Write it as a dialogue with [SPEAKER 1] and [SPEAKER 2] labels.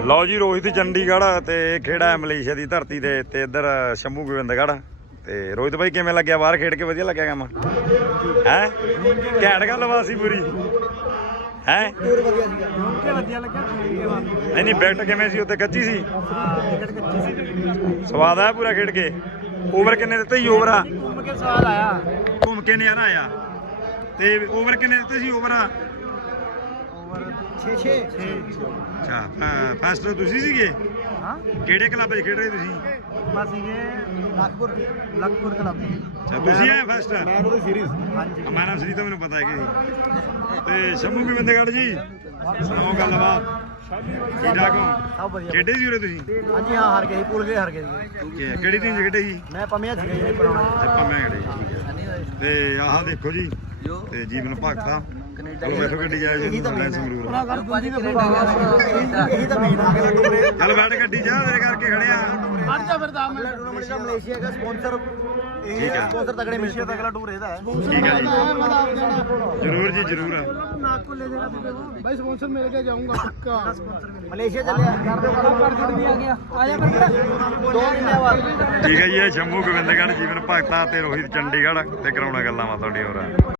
[SPEAKER 1] ਲਓ ਜੀ ਰੋਹਿਤ ਚੰਡੀਗੜ੍ਹ ਤੇ ਖੇੜਾ ਮਲੇਸ਼ੀਆ ਦੀ ਧਰਤੀ ਤੇ ਇੱਧਰ ਸ਼ੰਭੂ ਗੋਬਿੰਦਗੜ੍ਹ ਤੇ ਰੋਹਿਤ ਭਾਈ ਕਿਵੇਂ ਲੱਗਿਆ ਬਾਹਰ ਖੇਡ ਕੇ ਵਧੀਆ ਲੱਗਿਆ ਕੰਮ ਹੈ ਘੈਂਟ ਗੱਲਬਾਤ ਸੀ ਪੂਰੀ ਹੈ
[SPEAKER 2] ਵਧੀਆ ਲੱਗਿਆ
[SPEAKER 1] ਨਹੀਂ ਬੈਟ ਕਿਵੇਂ ਸੀ ਉੱਤੇ ਕੱਚੀ ਸੀ ਸਵਾਦ ਆਇਆ ਪੂਰਾ ਖੇਡ ਕੇ ਓਵਰ ਕਿੰਨੇ ਦਿੱਤੇ ਸੀ ਓਵਰ ਆ
[SPEAKER 2] ਘੁੰਮ ਕੇ ਸਵਾਦ ਆਇਆ
[SPEAKER 1] ਘੁੰਮ ਕੇ ਨਜ਼ਾਰਾ ਆਇਆ ਤੇ ਓਵਰ ਕਿੰਨੇ ਦਿੱਤੇ ਸੀ ਓਵਰ ਆ
[SPEAKER 2] 6
[SPEAKER 1] ਅੱਛਾ ਫਸਟ ਤੁਸੀਂ ਸੀਗੇ
[SPEAKER 2] ਹਾਂ
[SPEAKER 1] ਕਿਹੜੇ ਕਲੱਬ 'ਚ ਖੇਡ ਰਹੇ ਤੁਸੀਂ
[SPEAKER 2] ਬਸ ਇਹ ਲਖਪੁਰ ਕਲੱਬ
[SPEAKER 1] ਅੱਛਾ ਤੁਸੀਂ ਆਏ ਫਸਟ
[SPEAKER 2] ਮੈਂ ਉਹਦੀ ਸੀਰੀਜ਼ ਹਾਂਜੀ
[SPEAKER 1] ਮਾਨਾ ਸ੍ਰੀ ਤਾਂ ਮੈਨੂੰ ਪਤਾ ਹੈ ਕਿ ਤੇ ਸ਼ੰਭੂ ਗੋਬਿੰਦਗੜ੍ਹ ਜੀ ਸੁਣਾਓ ਗੱਲਬਾਤ ਠੀਕ ਠਾਕ ਹੋ
[SPEAKER 2] ਸਭ ਵਧੀਆ
[SPEAKER 1] ਖੇਡੇ ਸੀ ਉਰੇ ਤੁਸੀਂ
[SPEAKER 2] ਹਾਂਜੀ ਹਾਂ ਹਾਰ ਗਏ ਪੁੱਲ ਗਏ ਹਾਰ ਗਏ
[SPEAKER 1] ਓਕੇ ਕਿਹੜੀ ਟੀਮ 'ਚ ਖੇਡੇ ਸੀ
[SPEAKER 2] ਮੈਂ ਪੰਮਿਆ ਸੀ ਜੀ ਬਣਾਉਣਾ
[SPEAKER 1] ਜੱਪਾ ਮੈਂ ਖੇਡੇ ਸੀ ਤੇ ਆਹ ਦੇਖੋ ਜੀ ਤੇ ਜੀਵਨ ਭਗਤਾ ਚਲੋ ਵੇਖੋ ਗੱਡੀ ਆਇਆ ਜੀ ਲੈਂਸ ਸੰਗਰੂਰ ਚੱਲ ਬੈਠ ਗੱਡੀ ਜਾ ਤੇਰੇ ਕਰਕੇ ਖੜਿਆ
[SPEAKER 2] ਹਟ ਜਾ ਫਿਰ 10 ਮਿੰਟ ਟੂਰਨਾਮੈਂਟ ਦਾ ਮਲੇਸ਼ੀਆ ਦਾ ਸਪਾਂਸਰ
[SPEAKER 1] ਠੀਕ ਹੈ
[SPEAKER 2] ਸਪਾਂਸਰ ਤਗੜੇ ਮਲੇਸ਼ੀਆ ਦਾ ਅਗਲਾ ਟੂਰ ਇਹਦਾ ਹੈ
[SPEAKER 1] ਠੀਕ ਹੈ ਜੀ ਜ਼ਰੂਰ ਜੀ ਜ਼ਰੂਰ
[SPEAKER 2] ਨਾਕ ਕੋ ਲੈ ਜਾਣਾ ਭਾਈ ਸਪਾਂਸਰ ਮਿਲ ਕੇ ਜਾਊਂਗਾ ਪੱਕਾ ਮਲੇਸ਼ੀਆ ਚੱਲਿਆ ਕਰ ਵੀ ਆ ਗਿਆ ਆ ਜਾ ਫਿਰ 2 ਮਹੀਨੇ ਬਾਅਦ
[SPEAKER 1] ਠੀਕ ਹੈ ਜੀ ਇਹ ਸ਼ੰਭੂ ਗੋਬਿੰਦਗੜ੍ਹ ਜੀਵਨ ਭਗਤਾ ਤੇ ਰੋਹਿਤ ਚੰਡੀਗੜ੍ਹ ਤੇ ਕਰਾਉਣਾ ਗੱਲਾਂ ਵਾ ਤੁਹਾਡੀ ਹੋਰ